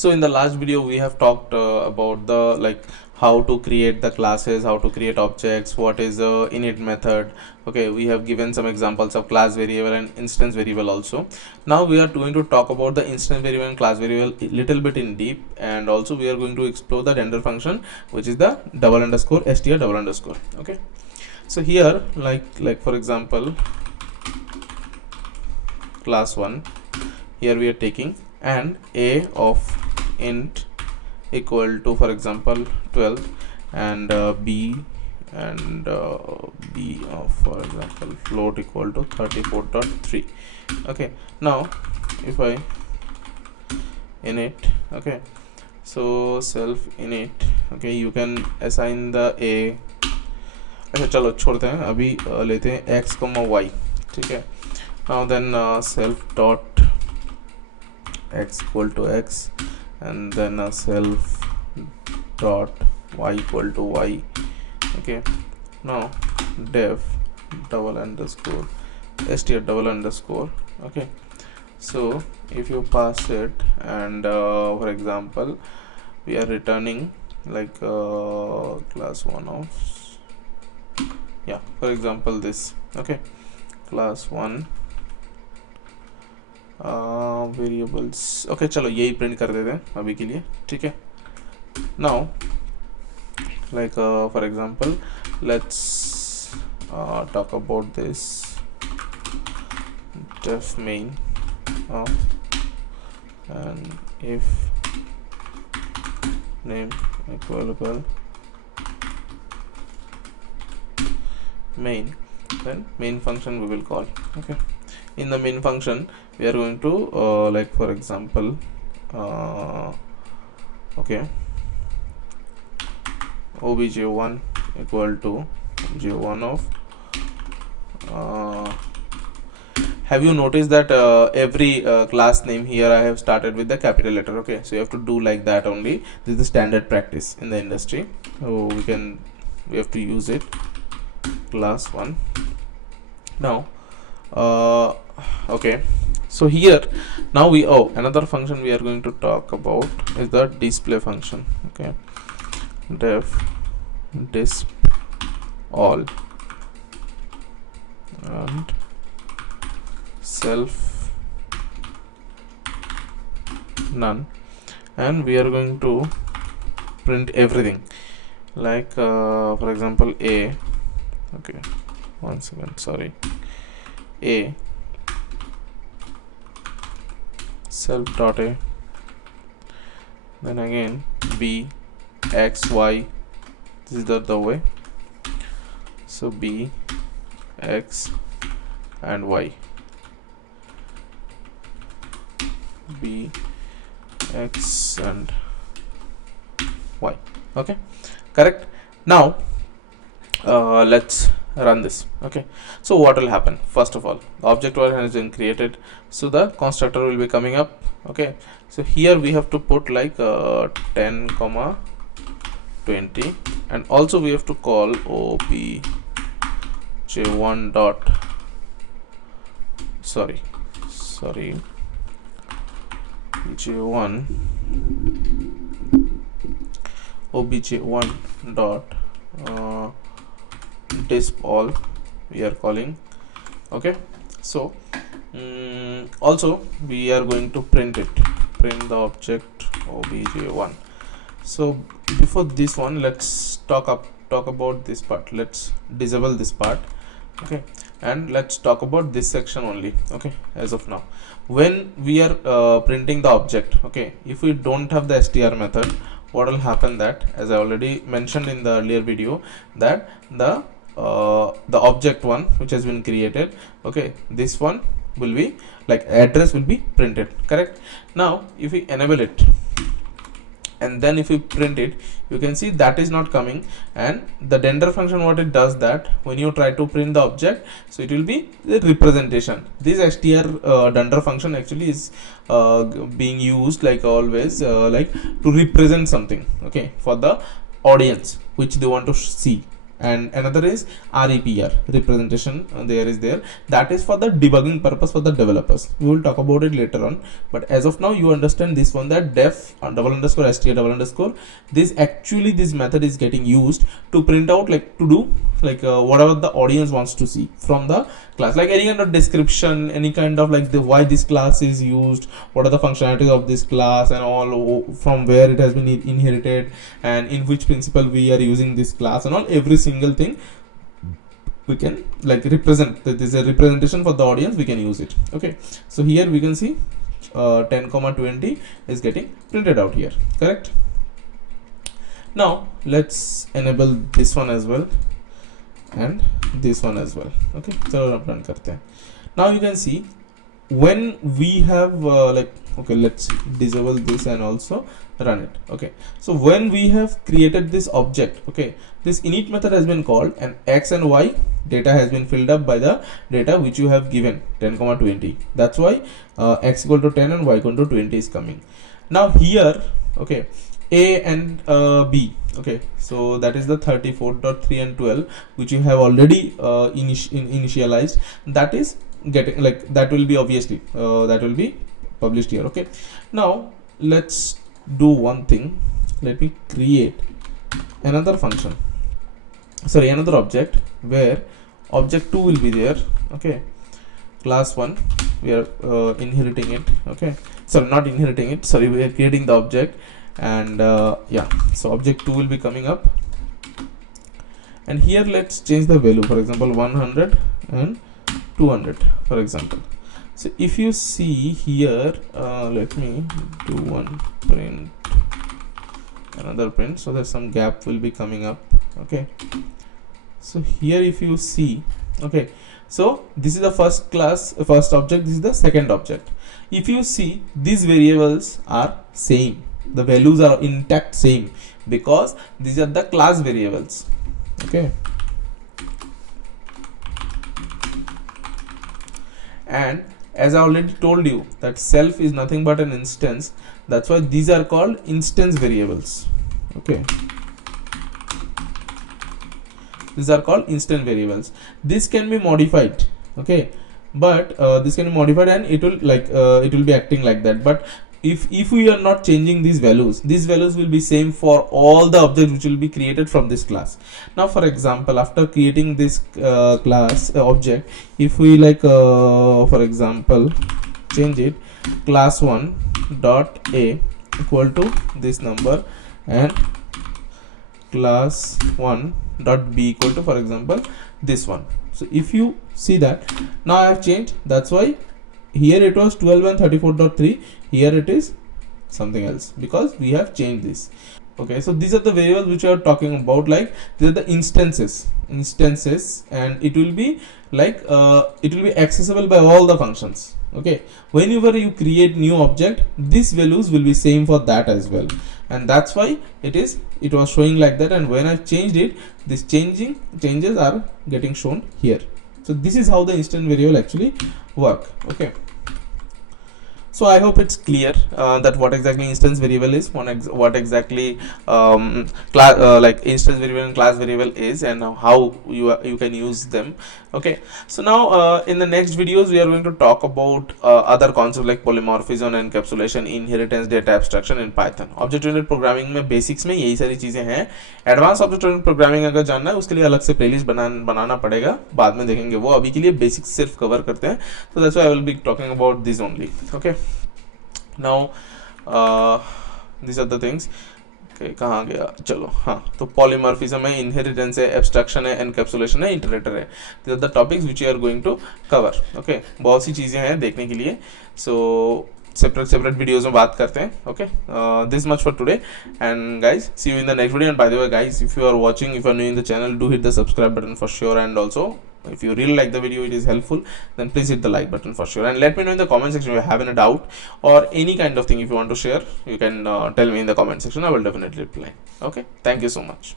So in the last video we have talked about the how to create the classes, how to create objects, what is the init method. Okay, we have given some examples of class variable and instance variable also. Now we are going to talk about the instance variable and class variable a little bit in deep, and also we are going to explore the render function, which is the double underscore str double underscore. Okay, so here like for example class 1, here we are taking and a of int equal to, for example, 12, and b of, for example, float equal to 34.3. okay, now if I init, okay, so self init, okay, you can assign the a. अच्छा चलो छोड़ते हैं, अभी लेते हैं x, y, ठीक है. Now then self dot x equal to x, and then self dot y equal to y. Okay, now def double underscore str double underscore. Okay, so if you pass it, and for example we are returning class 1 of, yeah, for example this. Okay, class 1 variables. Okay चलो यही print कर देते हैं अभी के लिए, ठीक है. Now like for example let's talk about this def main and if name equal main, then main function we will call. Okay, in the main function we are going to like for example okay, obj1 equal to j1 of have you noticed that every class name here I have started with the capital letter? Okay, so you have to do like that only. This is the standard practice in the industry, so we have to use it. Class 1. Now okay, so here now another function we are going to talk about is the display function. Okay, def disp all and self none, and we are going to print everything like for example a. Okay, one second, sorry, a self dot a, then again b x y, this is the way, so b x and y, b x and y. Okay, correct. Now let's run this. Okay, so what will happen? First of all, the object has been created, so the constructor will be coming up. Okay, so here we have to put like 10 comma 20, and also we have to call obj1 dot sorry j1 obj1 dot disp all we are calling. Okay, so also we are going to print the object obj1. so before this one, let's talk about this part. Let's disable this part. Okay, and let's talk about this section only. Okay, as of now, when we are printing the object, okay, if we don't have the str method, what will happen, that as I already mentioned in the earlier video, that the object one which has been created, okay, this one will be like address will be printed, correct. Now if we enable it and then if we print it, you can see that is not coming, and the render function, what it does, that when you try to print the object, so it will be the representation. This str render function actually is being used like always like to represent something, okay, for the audience which they want to see. and another is REPR, representation. There is there, that is for the debugging purpose for the developers. We will talk about it later on, but as of now you understand this one, that def double underscore str double underscore, this actually this method is getting used to print out, like to do like whatever the audience wants to see from the class, like any kind of description, any kind of like the why this class is used, what are the functionalities of this class, and all from where it has been inherited, and in which principle we are using this class, and all every single thing we can like represent. This is a representation for the audience, we can use it. Okay, so here we can see 10,20 is getting printed out here, correct? Now let's enable this one as well and this one as well. Okay, so run karte hain. Now you can see when we have like, okay, let's disable this and also run it. Okay, so when we have created this object, okay, this init method has been called, and x and y data has been filled up by the data which you have given 10,20. That's why x equal to 10 and y equal to 20 is coming. Now here, okay, a and b, okay, so that is the 34.3 and 12 which you have already initialized, that is getting like, that will be obviously that will be published here. Okay, now let's do one thing. Let me create another function, sorry, another object where object 2 will be there. Okay, class 1 we are inheriting it. Okay, sorry, not inheriting it, sorry, we are creating the object, and yeah, so object 2 will be coming up, and here let's change the value, for example 100 and 200 for example. So if you see here, let me do one print, another print, so that some gap will be coming up. Okay, so here if you see, okay, so this is the first class, first object, this is the second object. If you see, these variables are same, the values are intact same, because these are the class variables. Okay, and as I already told you that self is nothing but an instance, that's why these are called instance variables. Okay, these are called instance variables. This can be modified. Okay, but this can be modified and it will like it will be acting like that. But if we are not changing these values will be same for all the objects which will be created from this class. Now for example, after creating this class object, if we like for example change it, class 1 dot a equal to this number, and class 1 dot b equal to, for example, this one. So if you see that, now I have changed, that's why here it was 12 and 34.3, here it is something else, because we have changed this. Okay, so these are the variables which we are talking about, like these are the instances, and it will be like it will be accessible by all the functions. Okay, whenever you create new object, these values will be same for that as well, and that's why it was showing like that, and when I changed it, this changes are getting shown here. So this is how the instant variable actually work. Okay, so I hope it's clear that what exactly instance variable is, what exactly like instance variable and class variable is, and how you can use them. Okay, so now in the next videos we are going to talk about other concepts like polymorphism, encapsulation, inheritance, data abstraction in Python. Object oriented programming में basics में यही सारी चीजें हैं. Advance object oriented programming अगर जानना है उसके लिए अलग से प्लेलिस्ट बनाना पड़ेगा, बाद में देखेंगे वो, अभी के लिए बेसिक्स सिर्फ कवर करते हैं. So that's why I will be talking about this only. Okay, now these are the things. Okay, कहाँ गया, चलो, हाँ, तो पॉलीमॉर्फिज्म है, इनहेरिटेंस है, एब्स्ट्रैक्शन है, एनकैप्सुलेशन है, इंटरेटर है. these are the topics which we are going to cover. Okay, बहुत सी चीज़ें हैं देखने के लिए, so separate videos में बात करते हैं. Okay, this much for today, and guys, see you in the next video. And by the way guys, if you are watching, if you are new in the channel, do hit the subscribe button for sure, and also if you really like the video, it is helpful, then please hit the like button for sure, and let me know in the comment section if you have any doubt or any kind of thing if you want to share. You can tell me in the comment section, I will definitely reply. Okay, thank you so much.